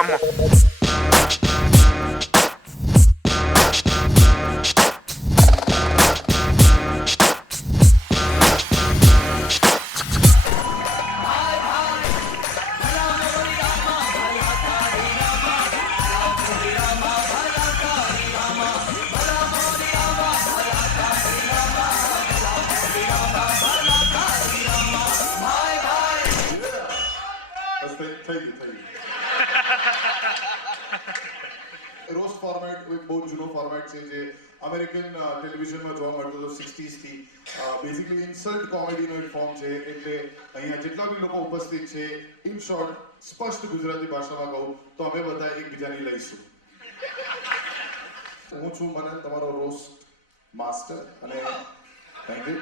Come on. Roast format બહુ જૂનો format છે જે અમેરિકન ટેલિવિઝનમાં જોવા મળતો હતો 60s થી બેઝિકલી ઇન્સલ્ટ કોમેડીનો એક ફોર્મ છે એટલે અહીંયા જેટલા બી લોકો ઉપસ્થિત છે ઇન શોર્ટ સ્પષ્ટ ગુજરાતી ભાષામાં કહું તો અમે બધા એકબીજાની લઈશું હું છું મને તમારો રોસ્ટ માસ્ટર અને થેન્ક યુ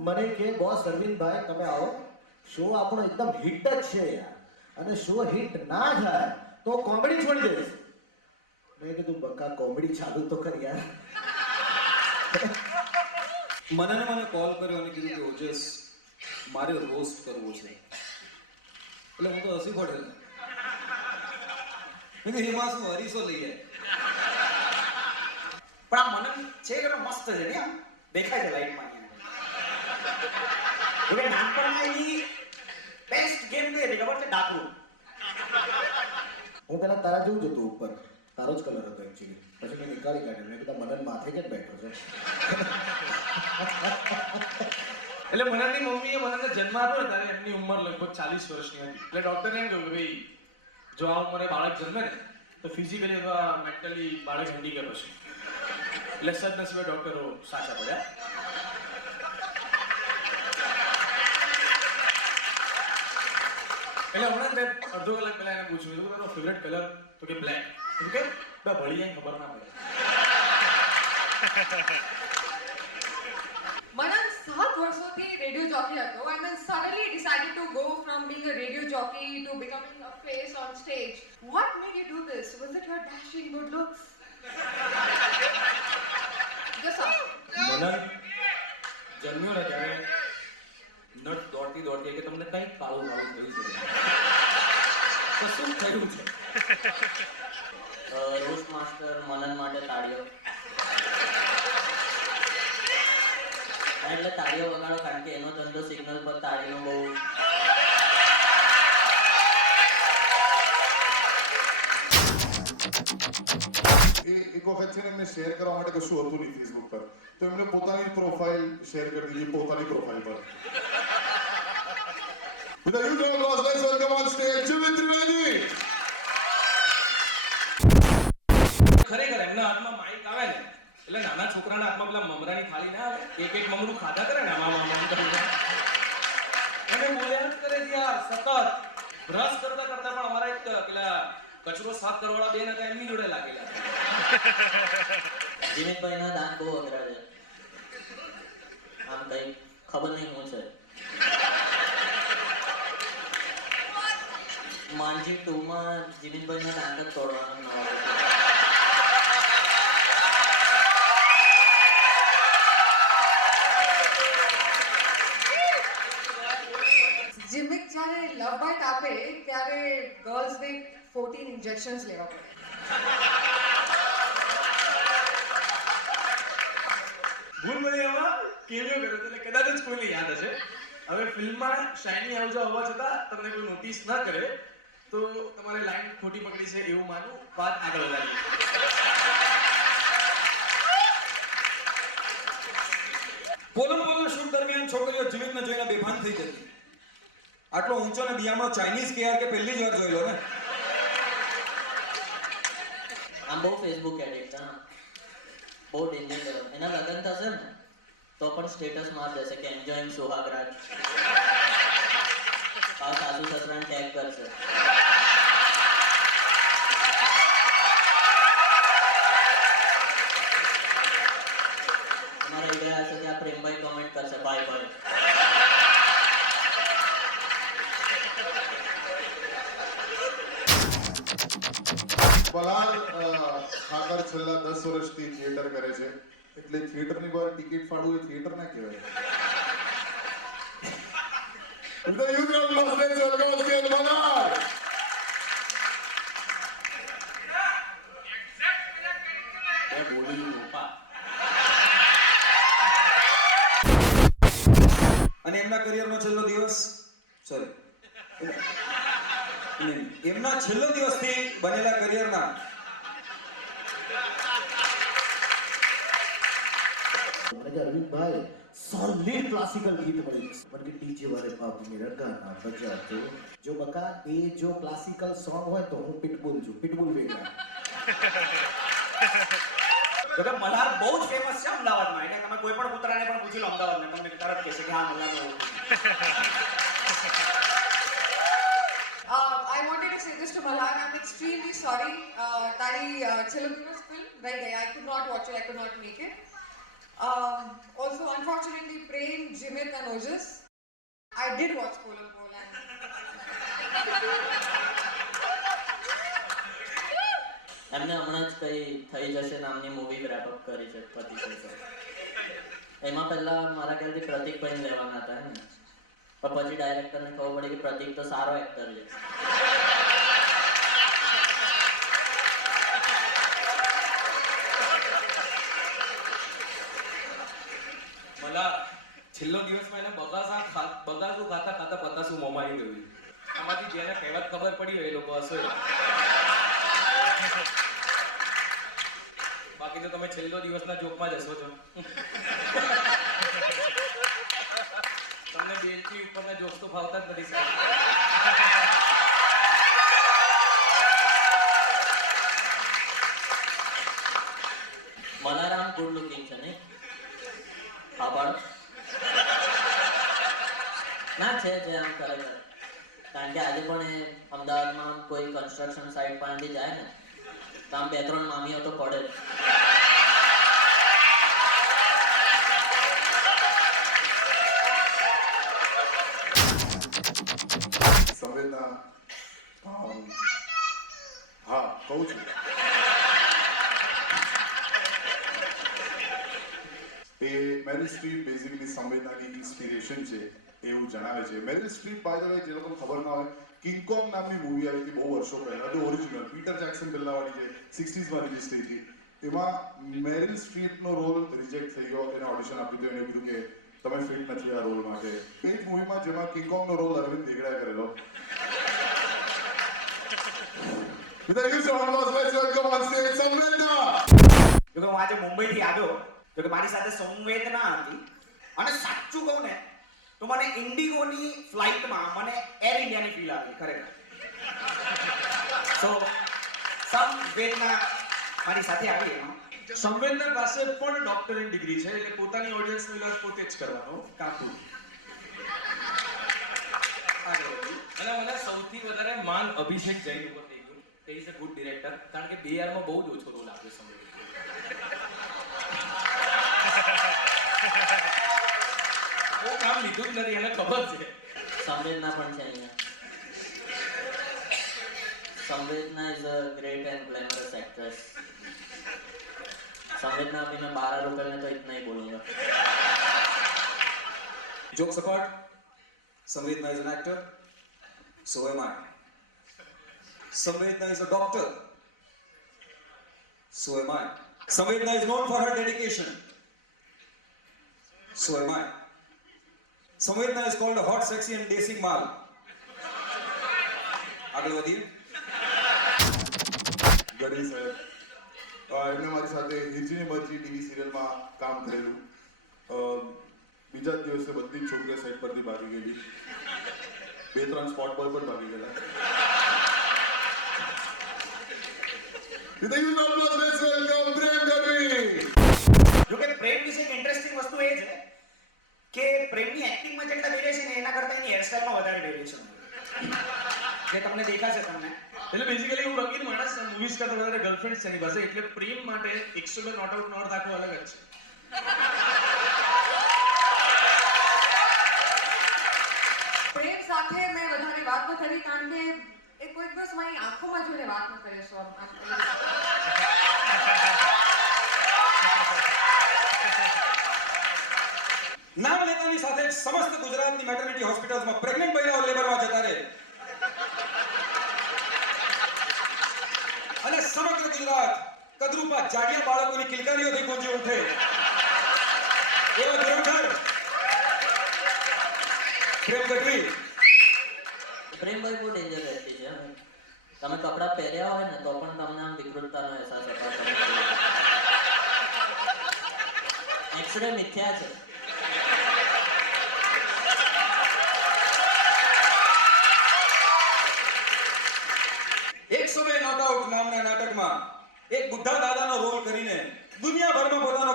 મને કે બોસ અરવિંદભાઈ તમે આવો શો આપણો એકદમ હિટ જ છે યાર અને શો હિટ ના થાય તો કોમેડી છોડી દઈશ મેં કીધું બકા કોમેડી ચાલુ તો કર યાર મને કોલ કર્યો અને કીધું કે ઓજસ મારે રોસ્ટ કરવો છે એટલે હું તો હસી પડેલો મેં કીધું એમાં શું હરીસો લઈએ પણ આ મનન છે કે મસ્ત છે ને દેખાય છે લાઈટમાં એટલે નાનપણમાં એની બેસ્ટ ગેમ કઈ હતી ખબર છે ડાકુ હું પેલા તારા જેવું જ હતું ઉપર તારો જ કલર હતો એકચ્યુઅલી પછી મેં નીકાળી કાઢ્યો મેં કીધું મનન માથે કે જ બેઠો છે એટલે મનનની મમ્મીએ મનનને જન્મ આપ્યો ને ત્યારે એમની ઉંમર લગભગ 40 વર્ષની હતી એટલે ડોક્ટરે એમ કહ્યું કે ભાઈ જો આ ઉંમરે બાળક જન્મે ને તો ફિઝિકલી અથવા મેન્ટલી બાળક હેન્ડીકેપ હશે એટલે સદનસીબે ડોક્ટરો સાચા પડ્યા એટલે હમણાં મેં અડધો કલાક પહેલા એને પૂછ્યું તારો ફેવરેટ કલર તો કે બ્લેક એમ કે ભળી જાય ખબર ના પડે Manan 7 વર્ષોથી રેડિયો જોકી હતો and then suddenly decided to go from being a radio jockey to becoming a face on stage. What made you do this? Was it your dashing good looks? Just ask. મનન જન્મ્યો ને ત્યારે nut દોડતી દોડતી કે તમને કઈ કાળું કાળું થઈ શકે તો શું થયું છે રોસ્ટ માસ્ટર મનન માટે તાળીઓ એટલે તાળીઓ વગાડો કારણ કે એનો ધંધો સિગ્નલ પર તાળીનો બહુ એક વખત છે ને એમને શેર કરવા માટે કશું હતું નહીં ફેસબુક પર તો એમણે પોતાની પ્રોફાઇલ શેર કરી દીધી પોતાની પ્રોફાઇલ પર With the usual applause, let's welcome on stage Jimit Trivedi. ખરેખર એમના હાથમાં માઈક આવે ને એટલે નાના છોકરાના હાથમાં પેલા મમરાની થાળી ના આવે એક એક મમરું ખાધા કરે ને આમાં એને બોલ્યા જ કરે છે યાર સતત બ્રશ કરતા કરતા પણ અમારા એક પેલા કચરો સાફ કરવાવાળા બેન હતા એમની જોડે લાગેલા જીમિતભાઈના દાંત બહુ અઘરા છે આમ કઈ ખબર નહીં શું છે માંજી 2 માં જીમિતભાઈના દાંત જ તોડવાનો ન આવે Jimmy જ્યારે લવ બાઇટ આપે ત્યારે ગર્લ્સને 14 ઇન્જેક્શન્સ લેવા પડે ભૂલભુલૈયામાં કેમિયો કર્યો એટલે કદાચ જ કોઈને યાદ હશે હવે ફિલ્મમાં શાઇની આવજો હોવા છતાં તમને કોઈ નોટિસ ન કરે તો તમારે લાઈન ખોટી પકડી છે એવું માનું વાત આગળ વધારીએ પોલમ શૂટ દરમિયાન છોકરીઓ જીવિતને જોઈને બેભાન થઈ જતી આટલો ઊંચો ને બિયામાં ચાઇનીઝ કેઆર કે પહેલી જ વાર જોયેલો ને આમ બહુ ફેસબુક એડિક્ટ હા બહુ ડેન્જર કરો એના લગ્ન થશે ને તો પણ સ્ટેટસ માં દેશે કે એન્જોયિંગ સુહાગરાજ સાસુ સસરાને ટેગ કરશે તમારા વિડિયો હશે ત્યાં પ્રેમભાઈ કમેન્ટ કરશે બાય બાય 10 વર્ષથી થિયેટર કરે છે એટલે થિયેટરની બહાર ટિકિટ ફાડવું એ થિયેટર ના કહેવાય. With the huge round of applause, welcome Oscar Malhar. અને એમના કરિયરનો છેલ્લો દિવસ સોરી એમના છેલ્લો દિવસથી બનેલા કરિયરના મને કે અરવિંદ ભાઈ सॉलिड क्लासिकल गीत बने मन के डीजे वाले बाप मेरा गाना बजा तो जो बका ये जो क्लासिकल सॉन्ग હોય તો હું पिटबुल વેગા તો કે મલ્હાર બહુ જ ફેમસ છે અમદાવાદમાં એટલે તમે કોઈ પણ કૂતરાને પણ પૂછી લો અમદાવાદમાં તમને તરત કહેશે કે હા Malhar I wanted to say this to Malhar. I'm extremely sorry. Tari Chilabina's film, right? I could not watch it. I could not make it. Also, unfortunately, Prem, Jimit, and Ojas. I did watch Polam Polam. એમને હમણાં જ કઈ થઈ જશે નામની movie rape up કરી છે પતિ છે. એમાં પહેલા મારા ખ્યાલથી પ્રતિકભાઈ લેવાના હતા ને, પણ પછી ડાયરેક્ટરને ખબર પડી કે પ્રતિક તો સારો એક્ટર છે. મલ્હાર છેલ્લો દિવસમાં એને બગાસું ખાતા ખાતા પતાસું મોંમાં આવી ગયું. આમાંથી જેને કહેવત ખબર પડી હોય એ લોકો હશે. બાકી તો તમે છેલ્લો દિવસના જોકમાં જ હશો છો. તમને બેલથી ઉપરના જોક્સ તો ફાવતા જ નથી સાહેબ. મલ્હાર આમ ગુડ લુકિંગ છે ને? હા પણ ના છે જે આમ ખરેખર, કારણ કે આજે પણ એ અમદાવાદમાં કોઈ કન્સ્ટ્રક્શન સાઇટ પાસેથી જાય ને તો આમ 2-3 મામીઓ તો પડે. સંવેદના હા કહું છું એ મેરિલ સ્ટ્રીપ બેઝિકલી સંવેદનાની ઇન્સ્પિરેશન છે એવું જણાવે છે. Meryl Streep by the way જે લોકોને ખબર ના હોય, કિંગ કોંગ નામની મૂવી આવી હતી બહુ વર્ષો પહેલા, તો ઓરિજિનલ પીટર જેક્સન પહેલાવાળી છે, 60s રિલીઝ થઈ હતી. એમાં મેરિલ સ્ટ્રીપનો રોલ રિજેક્ટ થઈ ગયો. એને ઓડિશન આપ્યું હતું, એને કીધું કે તમે ફિટ નથી આ રોલ માટે. એ જ મૂવીમાં જેમાં કિંગ કોંગનો રોલ અરવિંદ દેગડાએ કરેલો. With the use of applause, let's welcome on stage સંવેદના. જો કે હું આજે મુંબઈથી આવ્યો તો કે મારી સાથે સંવેદના હતી અને સાચું કહું ને તો મને ઇન્ડિગોની ફ્લાઇટમાં મને એર ઇન્ડિયાની ફીલ આવી ખરેખર. સો સંવેદના મારી સાથે આવી એમાં. સંવેદના પાસે પણ ડોક્ટરની ડિગ્રી છે એટલે પોતાની ઓડિયન્સનો ઇલાજ પોતે જ કરવાનો કામ પૂરું. અને મને સૌથી વધારે માન અભિષેક જૈન ઉપર થઈ ગયું. he is a good director કારણ કે 2 યારમાં બહુ જ ઓછો રોલ આપ્યો સંવેદના. वो काम લીધું જ નથી, એને ખબર છે. સંવેદના પણ છે અહીંયા. संवेदना is a great and glamorous actress. संवेदना अभी मैं 12 रुपए में तो इतना ही बोलूंगा. Jokes apart, Sanvedna is an actor, so am I. Sanvedna is a doctor, so am I. Sanvedna is known for her dedication, so am I. Sanvedna is called a hot, sexy and desi mal. આગળ વધીએ. ગઢવી સાહેબ એમને મારી સાથે હિરજીની મરજી TV સિરિયલમાં કામ કરેલું. બીજા જ દિવસે બધી જ છોકરીઓ સેટ પરથી ભાગી ગયેલી. 2-3 સ્પોટ બોય પણ ભાગી ગયેલા. With the use of applause, let's welcome પ્રેમ ગઢવી. જો કે પ્રેમ વિશે એક ઇન્ટરેસ્ટિંગ વસ્તુ એ છે કે પ્રેમની એક્ટિંગમાં જેટલા વેરિએશન છે એના કરતાં એની હેરસ્ટાઈલમાં વધારે વેરિએશન જે તમને દેખાશે તમને. એટલે બેઝિકલી હું રંગીન માણસ મૂવીઝ કરતા વધારે ગર્લફ્રેન્ડ છે એની પાસે એટલે પ્રેમ માટે 102 નોટ આઉટ નોટ આખું અલગ જ છે. પ્રેમ સાથે મેં વધારે વાત ન કરી કારણ કે એ કોઈ દિવસ મારી આંખોમાં જોઈને વાત ન કરે. સો નામ લેતાની સાથે જ સમસ્ત ગુજરાતની મેટર્નિટી હોસ્પિટલ્સમાં પ્રેગ્નન્ટ મહિલાઓ લેબરમાં જતા રહે અને સમગ્ર ગુજરાત કદરૂપા જાડિયા બાળકોની કિલકારીઓથી ગુંજી ઉઠે એવો ધુરંધર પ્રેમ ગઢવી. પ્રેમભાઈ બહુ ડેન્જર રહેતી છે હે. તમે કપડાં પહેર્યા હોય ને તો પણ તમને આમ વિકૃતતાનો અહેસાસ અપાશે. એક્સરે મિથ્યા છે. એક સમય નોટ આઉટ નામના નાટકમાં એક બુદ્ધા દાદાનો રોલ કરીને દુનિયાભરમાં પોતાનો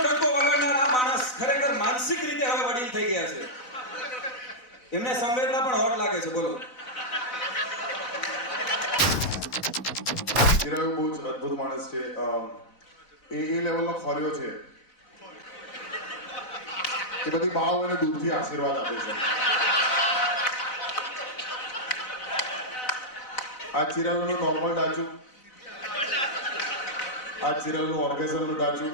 ડંકો વગાડનાર આ માણસ ખરેખર માનસિક રીતે હવે વડીલ થઈ ગયા છે. એમને સંવેદના પણ હોટ લાગે છે. બોલો. ચિરાગ બહુ જ અદ્ભુત માણસ છે. એ લેવલનો ખોર્યો છે એ બધી બાળો એને દૂરથી આશીર્વાદ આપે છે. આ ચિરાગનું નોર્મલ ડાચું, આ ચિરાગનું ઓર્ગેઝમનું ડાચું,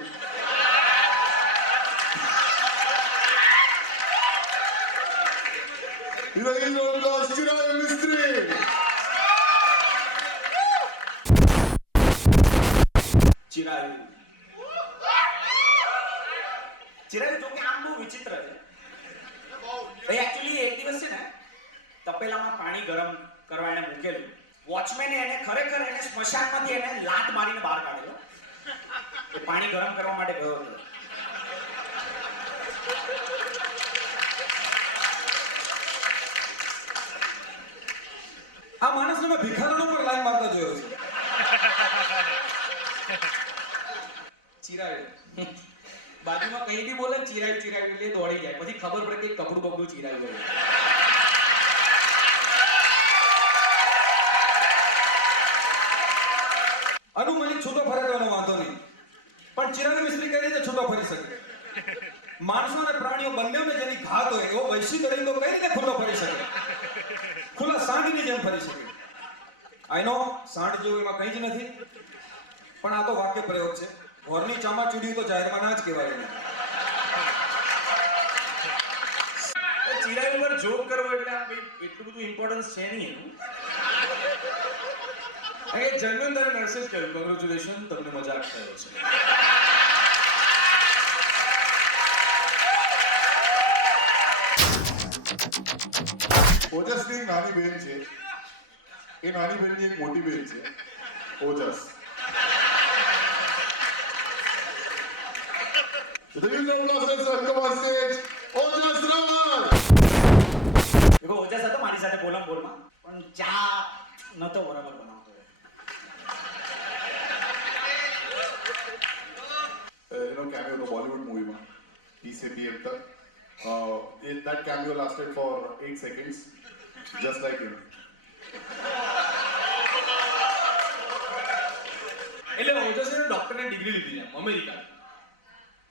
ચિરાગ મિસ્ત્રી. ચિરાયુ જો કે આમ બહુ વિચિત્ર છે. એ એકચ્યુઅલી એક દિવસ છે ને તપેલામાં પાણી ગરમ કરવા એને મૂકેલું. વોચમેને એને ખરેખર એને સ્મશાનમાંથી એને લાત મારીને બહાર કાઢેલો. એ પાણી ગરમ કરવા માટે ગયો હતો. આ માણસને મેં ભિખારણો પર લાઈન મારતા જોયો છે. ચિરાયું બાજુમાં કઈ બી બોલે ને ચિરાયું એટલે દોડી જાય. પછી ખબર પડે કે કપડું બપડું ચિરાયું ગયું. અનુમાનિત છૂટો ફરે તો એનો વાંધો નહીં, પણ ચિરાગ મિસ્ત્રી કઈ રીતે છૂટો ફરી શકે? માણસો અને પ્રાણીઓ બંનેને જેની ઘાત હોય એવો વૈશ્વિક દરિંદો કઈ રીતે ખુલ્લો ફરી શકે? ખુલ્લા સાંઢની જેમ ફરી શકે. આઈ નો સાંઢ જેવું એમાં કંઈ જ નથી, પણ આ તો વાક્ય પ્રયોગ છે. ઘોરની ચામાચૂડિયું તો જાહેરમાં ના જ કહેવાય એને. ચિરાયું પર જોક કરવો એટલે આમ કઈ એટલું બધું ઇમ્પોર્ટન્સ છે નહીં એનું. એ જન્મેન તારે નર્સે જ કહ્યું કોંગ્રેચ્યુલેશન, તમને મજાક થયો છે. ઓજસની એક નાની બેન છે. એ નાની બેનની એક મોટી બેન છે ઓજસ. देखो ઓજસ હતો મારી સાથે બોલમાં પણ ચા નતો બરાબર બનાવતો. cameo in a Bollywood movie માં PCPM तक. That cameo lasted for 8 seconds, just like him. એટલે ઓજસે ડોક્ટરની ડિગ્રી લીધી છે અમેરિકા,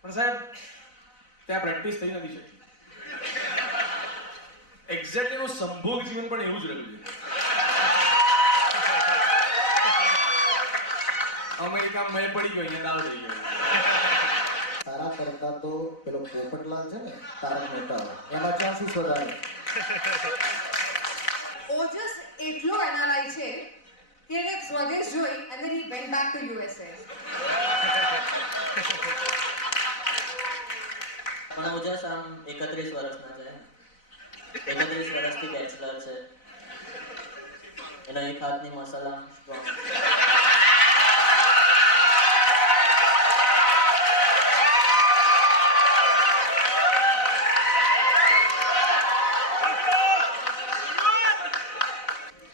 પણ સાહેબ ત્યાં પ્રેક્ટિસ થઈ નથી શકતી. એક્ઝેક્ટ એનું સંભોગ જીવન પણ એવું જ રહ્યું છે. અમેરિકા મેં પડી ગયો, અહીંયા દાવ થઈ ગયો. તારા કરતા તો પેલો પોપટલાલ છે ને તારક મહેતા, એમાં ચાન્સીસ વધારે. ઓજસ એટલો એનઆરઆઈ છે કે એને સ્વદેશ જોઈ and then he went back to USA. પણ ઓજસ આમ 31 વર્ષના છે. 31 વર્ષથી બેચલર છે. એના એક હાથની મસલ આમ સ્ટ્રોંગ.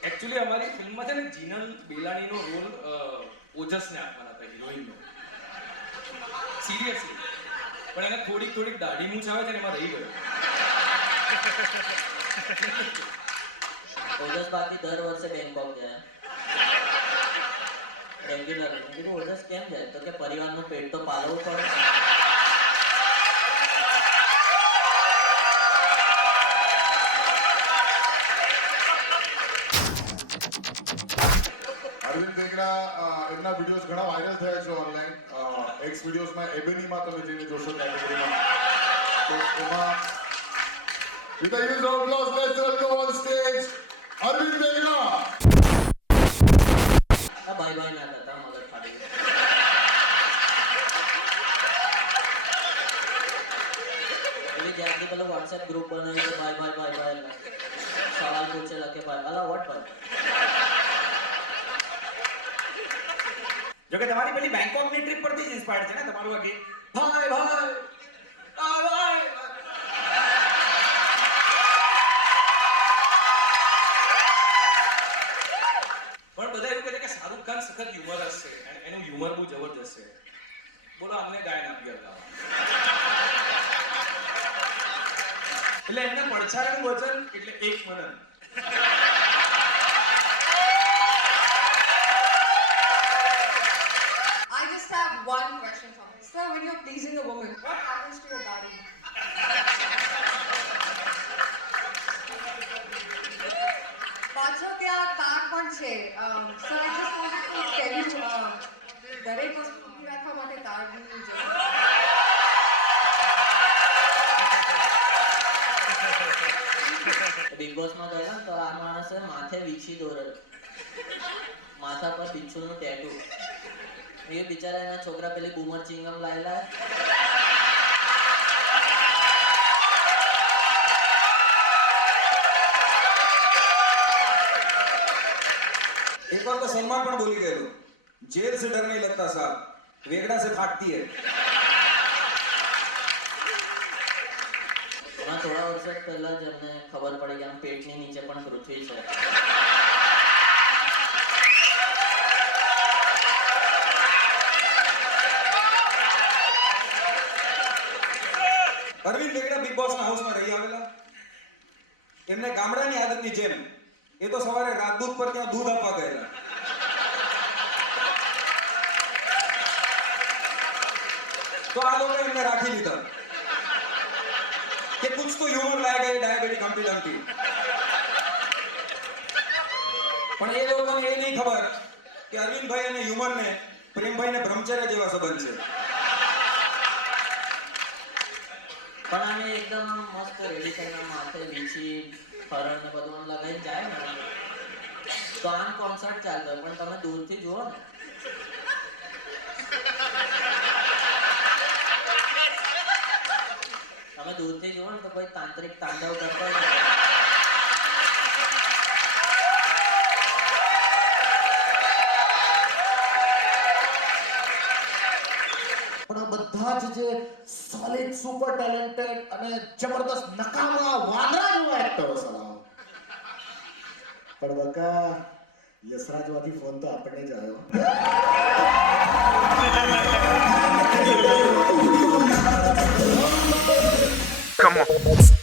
એકચ્યુઅલી અમારી ફિલ્મમાં છે ને જીનલ બેલાણીનો રોલ ઓજસને આપવાના હતા, હિરોઈનનો. સિરિયસલી. પણ એને થોડીક દાઢી મૂછ આવે છે ને એમાં રહી ગયો. ઓજસ બાકી દર વર્ષે બેંકોક જાય રેગ્યુલર. મેં કીધું ઓજસ કેમ જાય? તો કે પરિવારનું પેટ તો પાલવું પડે. અરવિંદ વેગડા એમના વિડીયોઝ ઘણા વાયરલ થયા છે ઓનલાઈન એક્સ વિડીયોઝમાં એબેનીમાં તમે જઈને જોશો કેટેગરીમાં તો એમાં with a huge round of applause let's welcome on stage Arvind Vegada આ બાય બાય ના થતા મગજ ફાટી ગયું. એવી જ્યારથી પેલો WhatsApp ગ્રુપ બનાવી તો બાય બાય બાય બાય સવાલ પૂછે લખે બાય અલા વોટ બાય. જો કે તમારી પેલી બેંકોકની ટ્રીપ પરથી જ ઇન્સ્પાયર્ડ છે ને તમારું આ ગીત ભાઈ ભાઈ આ ભાઈ પણ બધા એવું કહે છે કે શાહરુખ ખાન સખત હ્યુમરસ છે અને એનું હ્યુમર બહુ જબરજસ્ત છે. બોલો અમને ગાયન આપી હતા એટલે એમને પડછાયાનું વચન એટલે એક મનન. I just have one question for you. Sir, when you're pleasing a woman, what happens to your body? પાછો ત્યાં તાક પણ છે. Sir, I just wanted to tell you, દરેક વસ્તુ ઊભી રાખવા માટે તાકની જરૂર બિગ બોસમાં ગયા ને તો આ માણસે માથે વીછી દોરેલો, માથા પર બિચ્છુનું ટેટુ. એ બિચારા એના છોકરા પેલી બૂમર ચિંગમ લાયેલા. एक बार तो सलमान पण बोली गए जेल से डर नहीं लगता साहब, वेगड़ा से फाटती है. હમણાં થોડા વર્ષો પહેલા જ અમને ખબર પડી કે આમ પેટની નીચે પણ પૃથ્વી છે. અરવિંદ વેગડા બિગ બોસના હાઉસમાં રહી આવેલા. એમને ગામડાની આદતની જેમ એ તો સવારે રાજદૂત પર ત્યાં દૂધ આપવા ગયેલા. તો આ લોકો એમને રાખી લીધા કે કુછ તો હ્યુમર લાગે ડાયાબિટીક હમ્પી ડમ્પી. પણ એ લોકોને એ નહીં ખબર કે અરવિંદભાઈ અને હ્યુમરને પ્રેમભાઈને બ્રહ્મચર્ય જેવા સંબંધ છે. પણ આમે એકદમ મસ્ત રેડી થઈને માથે વીછી હરણ ને બધું આમ લગાઈને જાય ને તો આમ કોન્સર્ટ ચાલતો હોય, પણ તમે દૂરથી જુઓ ને તમે દૂરથી જુઓ ને તો કોઈ તાંત્રિક તાંડવ કરતો હોય ને. પણ આ બધા જ જે સોલિડ સુપર ટેલેન્ટેડ અને જબરદસ્ત નકામા વાંદરા જેવા એક્ટરો સલાહ પણ બકા યસરાજવાથી ફોન તો આપણને જ આવ્યો. Come on.